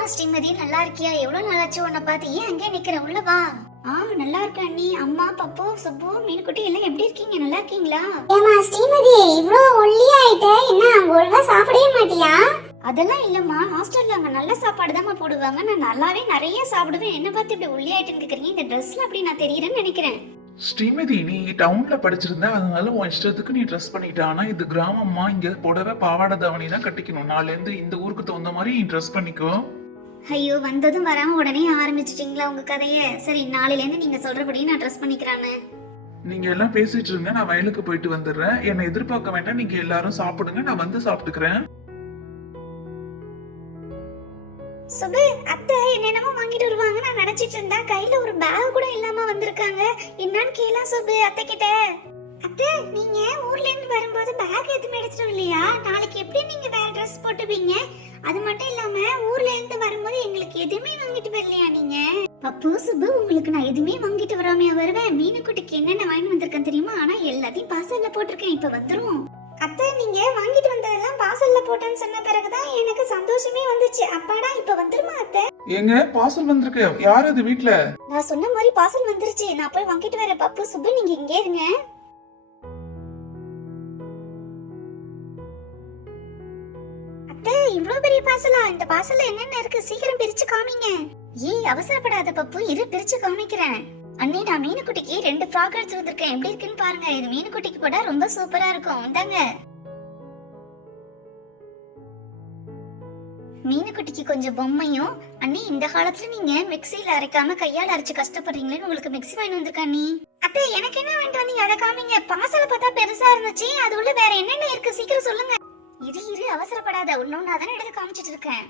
வாமா ஸ்ரீமதி, நல்லா இருக்கியா? எவ்வளவு நாளாச்சு உன்னை பார்த்து. ஏன் அங்கே நிக்கிற? உள்ள வா. நல்லா இருக்கேன் அண்ணி. அம்மா, பப்பு, சுப்பு, மீனுக்குட்டி எல்லாம் எப்படி இருக்கீங்க? நல்லா இருக்கீங்களா? ஏமா ஸ்ரீமதி, இவ்ளோ ஒல்லியா ஆயிட்ட, என்ன அங்க ஒழுங்கா சாப்பிடவே மாட்டியா? அதெல்லாம் இல்லம்மா, ஹாஸ்டல்ல அங்க நல்ல சாப்பாடு தான் போடுவாங்க. நான் நல்லாவே நிறைய சாப்பிடுவேன். என்ன பார்த்து இப்படி ஒல்லி ஆயிட்டுன்னு கேக்குறீங்க? இந்த ட்ரெஸ்ல அப்படி நான் தெரியறேன்னு நினைக்கிறேன். ஸ்ரீமதி, நீ டவுன்ல படிச்சிருந்த, அதனால உன் இஷ்டத்துக்கு நீ ட்ரெஸ் பண்ணிட்ட. ஆனா இது கிராமம்மா, இங்க புடவை பாவாடை தாவணி தான் கட்டிக்கணும். நாளைல இருந்து இந்த ஊருக்கு தகுந்த மாதிரி நீ ட்ரெஸ் பண்ணிக்கோ. ஐயோ, வந்ததும் வராம உடனே ஆரம்பிச்சிட்டீங்களா உங்க கதைய? சரி, நாளையில இருந்து நீங்க சொல்றபடி நான் ட்ரெஸ் பண்ணிக்கிறானே. நீங்க எல்லாம் பேசிட்டு இருங்க, நான் வயலுக்கு போயிட்டு வந்துடுறேன். என்னை எதிர்பார்க்க வேண்டாம், நீங்க எல்லாரும் சாப்பிடுங்க, நான் வந்து சாப்பிட்டுக்கிறேன். சுபு, அத்தை என்னென்னமோ வாங்கிட்டு வருவாங்க நான் நினைச்சிட்டு இருந்தா, கையில ஒரு பேக் கூட இல்லாம வந்திருக்காங்க. என்னன்னு கேளா சுபு அத்தை கிட்ட. அத்தை, நீங்க ஊர்ல இருந்து வரும்போது பேக் எதுவுமே எடுத்துட்டு வரலையா? நாளைக்கு எப்படி நீங்க வேற ட்ரெஸ் போட்டுப்பீங்க? அது மட்டும் இல்லாம ஊர்ல இருந்து வரும்போது எங்களுக்கு எதுவுமே வாங்கிட்டு வரலையா நீங்க? பப்பு, சுபு, உங்களுக்கு நான் எதுவுமே வாங்கிட்டு வராமையா வருவேன்? மீனுக்குட்டிக்கு என்னென்ன வாங்கிட்டு வந்திருக்கேன் தெரியுமா? ஆனா எல்லாத்தையும் பார்சல்ல போட்டிருக்கேன், இப்ப வந்துரும். அத்தை, நீங்க வாங்கிட்டு வந்ததெல்லாம் பார்சல்ல போட்டேன்னு சொன்ன பிறகுதான் எனக்கு சந்தோஷமே வந்துச்சு. அப்பாடா, இப்ப வந்துருமா அத்தை? ஏங்க, பார்சல் வந்திருக்கு. யாரு அது வீட்ல? நான் சொன்ன மாதிரி பார்சல் வந்துருச்சு. நான் போய் வாங்கிட்டு வரேன். பப்பு, சுபு, நீங்க இங்கே இருங்க. அத்தை, இவ்வளவு பெரிய பார்சலா? இந்த பார்சல்ல என்னென்ன இருக்கு? சீக்கிரம் பிரிச்சு காமிங்க. ஏய், அவசரப்படாத பப்பு, இரு பிரிச்சு காமிக்கிறேன். அண்ணி, நான் மீனுக்குட்டிக்கு 2 ஃப்ராக் எடுத்து வந்திருக்கேன். எப்படி இருக்குன்னு பாருங்க. இது மீனுக்குட்டிக்கு போட்டா ரொம்ப சூப்பரா இருக்கும். இந்தாங்க. மீனுக்குட்டிக்கு கொஞ்சம் பொம்மையும். அண்ணி, இந்த காலத்துல நீங்க மிக்ஸில அரைக்காம கையால அரைச்சு கஷ்டப்படுறீங்களேன்னு உங்களுக்கு மிக்ஸி வாங்கி வந்திருக்கேன் அண்ணி. அத்தை, எனக்கு என்ன வாங்கிட்டு வந்தீங்க? அதை காமிங்க. பார்சல பார்த்தா பெருசா இருந்துச்சு. அது உள்ள வேற என்னென்ன இருக்கு? சீக்கிரம் சொல்லுங்க. இரு அவசரப்படாத, ஒன்னொன்னு அதான் எடுத்து காமிச்சிட்டு இருக்கேன்.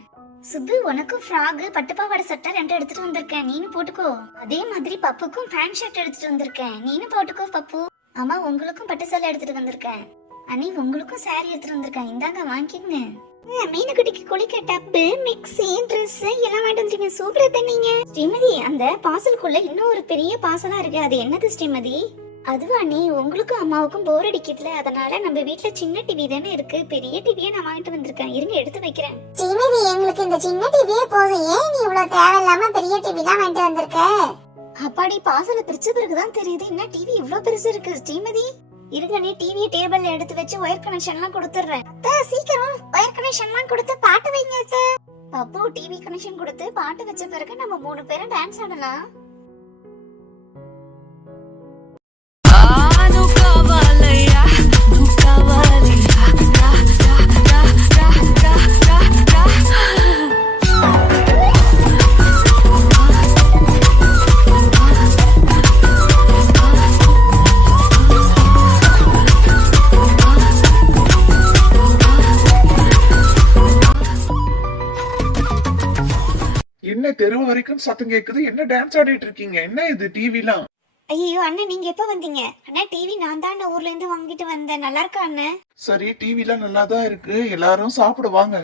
சுப்பு, உனக்கும் ஃப்ராக், பட்டுப்பாவாடை சட்டை 2 எடுத்துட்டு வந்திருக்கேன், நீனு போட்டுக்கோ. அதே மாதிரி பப்புக்கும் பேண்ட் ஷர்ட் எடுத்துட்டு வந்திருக்கேன், நீனு போட்டுக்கோ பப்பு. ஆமா, உங்களுக்கும் பட்டு சேலை எடுத்துட்டு வந்திருக்கேன். அண்ணி, உங்களுக்கும் சாரி எடுத்துட்டு வந்திருக்கேன், இந்தாங்க வாங்கிக்கங்க. மீனுக்குட்டிக்கு குளிக்க டப்பு, மிக்ஸி, ட்ரெஸ் எல்லாம் வாங்கிட்டு வந்துருக்கீங்க. சூப்பரா தண்ணீங்க. ஸ்ரீமதி, அந்த பார்சலுக்குள்ள இன்னும் ஒரு பெரிய பார்சலா இருக்கு. அது என்னது ஸ்ரீமதி? அதுவா நீ, உங்களுக்கும் அம்மாவுக்கும் போர் அடிக்கல, அதனால நம்ம வீட்ல சின்ன டிவி தானே இருக்கு, பெரிய டிவியை நான் வாங்கிட்டு வந்திருக்கேன். இருங்க, எடுத்து வைக்கிறேன். ஸ்ரீமதி, எங்களுக்கு இந்த சின்ன டிவியே போதும். ஏன் நீ இவ்வளவு தேவையில்லாம பெரிய டிவி தான் வாங்கிட்டு வந்திருக்க? அப்பாடி, பார்சல பிரிச்ச பிறகுதான் தெரியுது என்ன டிவி இவ்வளவு பெருசு இருக்கு. ஸ்ரீமதி, இருங்க, நீ டிவியை டேபிள்ல எடுத்து வச்சு ஒயர் கனெக்ஷன் எல்லாம் கொடுத்துறேன். சீக்கிரம் ஒயர் கனெக்ஷன் எல்லாம் கொடுத்து பாட்டு வைங்க. அப்போ டிவி கனெக்ஷன் கொடுத்து பாட்டு வச்ச பிறகு நம்ம 3 பேரும் டான்ஸ் ஆடலாம். என்ன தெருவு வரைக்கும் சத்தம் கேக்குது? என்ன டான்ஸ் ஆடிட்டு இருக்கீங்க? என்ன இது டிவிலாம்? ஐயோ அண்ணன், நீங்க எப்ப வந்தீங்க? அண்ணா, டிவி நான் தான் ஊர்ல இருந்து வாங்கிட்டு வந்தேன். நல்லா இருக்கா அண்ணன்? சரி, டிவிலாம் நல்லா தான் இருக்கு. எல்லாரும் சாப்பிட வாங்க.